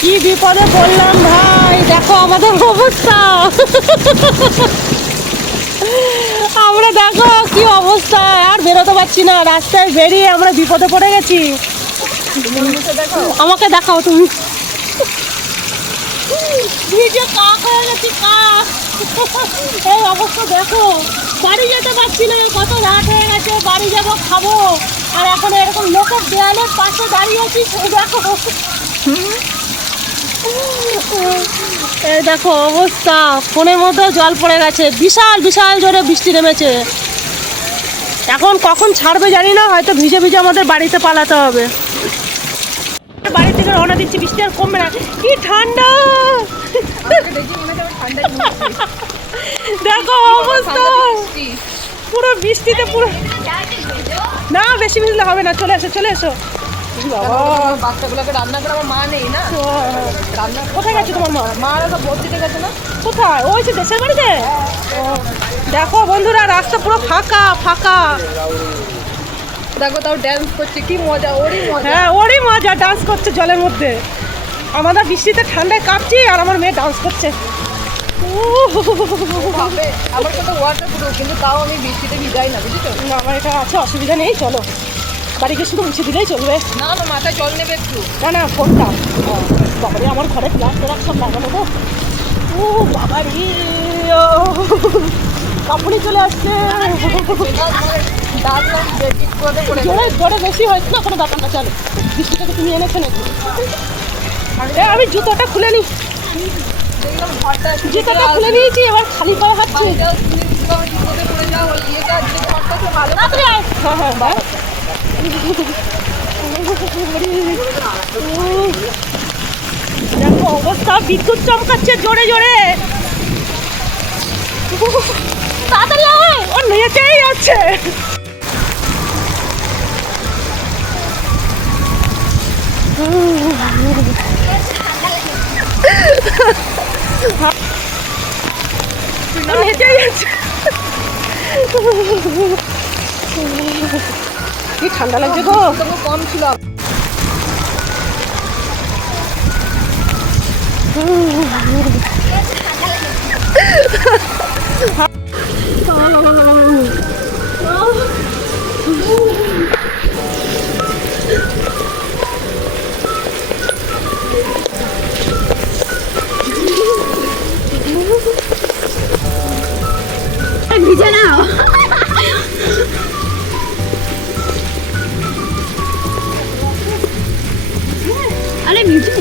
কি বিপদে পড়লাম ভাই, দেখো আমাদের অবস্থা। আমরা দেখো কি অবস্থা, আর বেরোতে পারছি না, রাস্তায় বেরিয়ে আমরা বিপদে পড়ে গেছি। আমাকে দেখাও তুমি। ভিজে কাক হয়ে গেছি, কাক। এই অবস্থা দেখো, বাড়ি যেতে পারছি না, কত রাত হয়ে গেছে, বাড়ি যাবো খাবো, আর এখন এরকম লোকের দেয়ালের পাশে দাঁড়িয়ে আছি, দেখো। এই দেখো অবস্থা, ফোনের মধ্যেও জল পড়ে গেছে, বিশাল বিশাল জোরে বৃষ্টি নেমেছে। এখন কখন ছাড়বে জানি না, হয়তো ভিজে ভিজে আমাদের বাড়িতে পালাতে হবে। বাড়ি থেকে রওনা দিচ্ছি, বৃষ্টি আর কমবে না। কি ঠান্ডা, দেখো অবস্থা পুরো বৃষ্টিতে পুরো। না বেশি ভিজলে হবে না, চলে এসো চলে এসো। বাচ্চাগুলোকে রান্না করে আমার মা নেই না, রান্না কোথায় গেছে তোমার মা? মারা তো বর্তিতে গেছে না। কোথায়? ওই যে দেশের বাড়িতে। দেখো বন্ধুরা, রাস্তা পুরো ফাঁকা ফাঁকা। দেখো তাও ড্যান্স করছে, কি মজা, ওরই মজা। হ্যাঁ ওরই মজা, ডান্স করছে জলের মধ্যে। আমরা বৃষ্টিতে ঠান্ডায় কাঁপছি, আর আমার মেয়ে ডান্স করছে। আমার কত ওয়াটার প্রুফ, কিন্তু তাও আমি বৃষ্টিতে ভিজাই না, বুঝেছো? না আমার এটা আছে, অসুবিধা নেই, চলো বাড়িকে শুধু মুছে দিলেই চলবে। না না, মাথায় জল নেবে একটু। না না ফোনটা বাবারে, আমার ঘরে প্লাস টেরাক সব লাগানো তো। ও বাবারি, কাপড়ি চলে আসছে। জোরে জোরে বেশি হয়েছে না, কোনো ব্যাপার না, চলো। বৃষ্টিটাকে তুমি এনেছো নাকি? আমি জুতোটা খুলে নি, জুতোটা খুলে নিয়েছি, এবার খালি পায়ে হাঁটছি। হ্যাঁ হ্যাঁ বাস। দেখো অবস্থা, বিদ্যুৎ চমকাচ্ছে জোরে জোরে। তাড়াতাড়ি আয়, ও নেচেই যাচ্ছে। নেচেই যাচ্ছে। কি ঠান্ডা লাগছে গো, কম ছিল। ভিজে নাও। আরে ভিজে